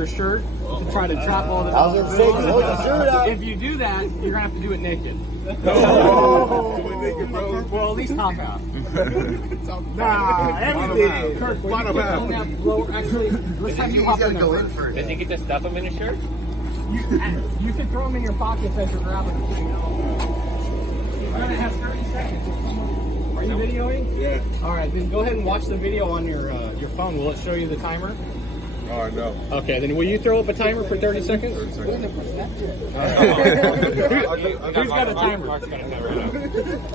your shirt to try to drop all the I was gonna say, hold the shirt out. If you do that, you're gonna have to do it naked. Well, at least top half. Nah, everything. Kurt, bottom half. Actually, let's have you hop in there first. Does he get to stuff him in his shirt? You can throw them in your pockets as you're grabbing them. You're gonna have 30 seconds. Are you videoing? Yeah. All right, then go ahead and watch the video on your phone. Will it show you the timer? Oh, I know. Okay, then will you throw up a timer for 30 seconds? 30 seconds. Who's got a timer? Mark's got a timer right now.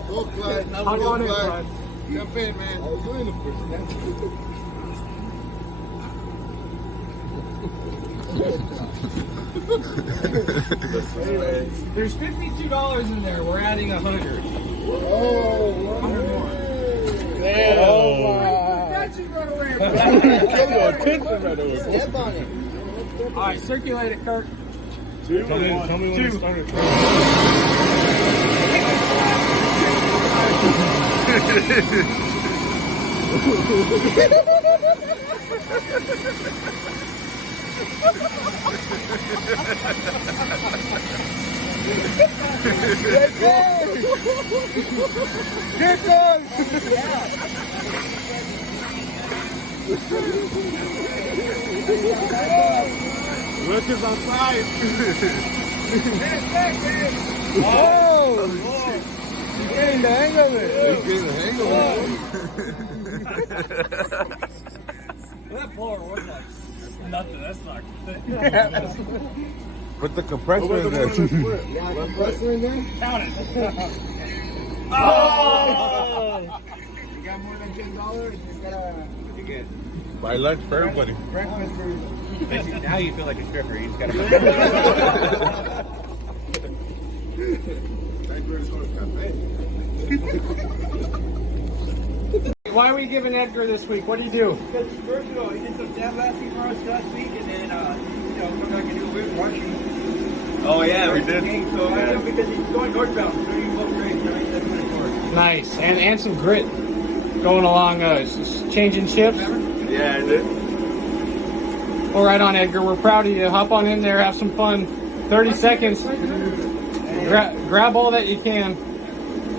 Go, Clyde. Hop on in, Clyde. Jump in, man. I was doing the first. There's $52 in there. We're adding 100. Oh, 100 more. man. Oh, That should run away. Step on it. All right, circulate it, Kurt. Tell me when to start it. Here comes! Look is outside. Oh! He's getting the hang of it. He's getting the hang of it. That blower was like nothing. That's not Put the compressor in there. Compressor in there? Count it. Oh! You got more than $10? You gotta buy lunch for everybody. Breakfast for you. Now you feel like a stripper. You just gotta. Why are we giving Edgar this week? What do you do? Because first of all, he did some sandblasting for us last week, and then, come back and do a bit of watching. Oh yeah, we did. So I know because he's going northbound, doing both grades, 97.4. Nice, and some grit going along. Just changing shifts. Yeah, I did. Well, right on, Edgar. We're proud of you. Hop on in there, have some fun. 30 seconds. Grab all that you can.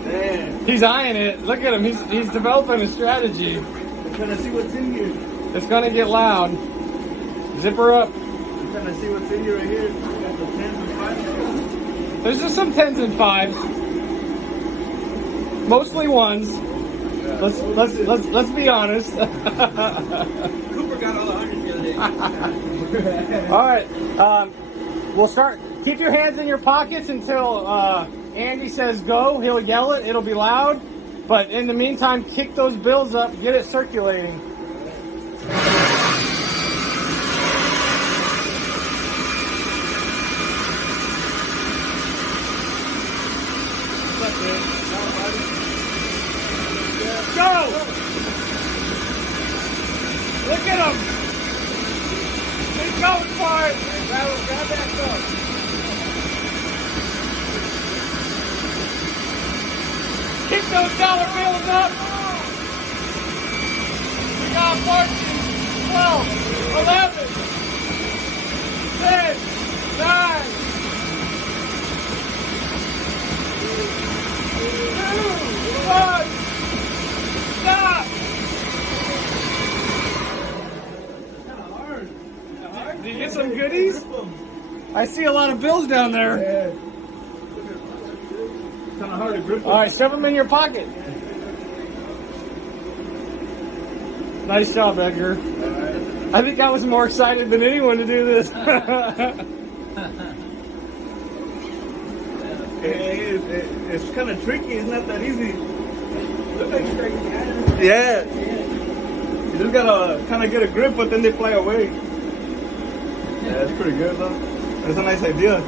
Man, He's eyeing it. Look at him. He's developing a strategy. I'm trying to see what's in here. It's gonna get loud. Zip her up. I'm trying to see what's in here right here. We got the 10s and 5s. There's just some 10s and 5s. Mostly 1s. Let's be honest. Cooper got all the 100s the other day. All right. We'll start. Keep your hands in your pockets until Andy says go. He'll yell it. It'll be loud. But in the meantime, kick those bills up. Get it circulating. Go! Look at him! He's going for it! Grab that cup. Kick those dollar bills up! We got 14, 12, 11, 10, 9, 2, 1, stop! Did you get some goodies? I see a lot of bills down there. Yeah. Kind of hard to grip them. All right, shove them in your pocket. Nice job, Edgar. I think I was more excited than anyone to do this. It's kind of tricky. It's not that easy. Look like straight. Yeah. You just gotta kind of get a grip, but then they fly away. Yeah, that's pretty good though. That's a nice idea.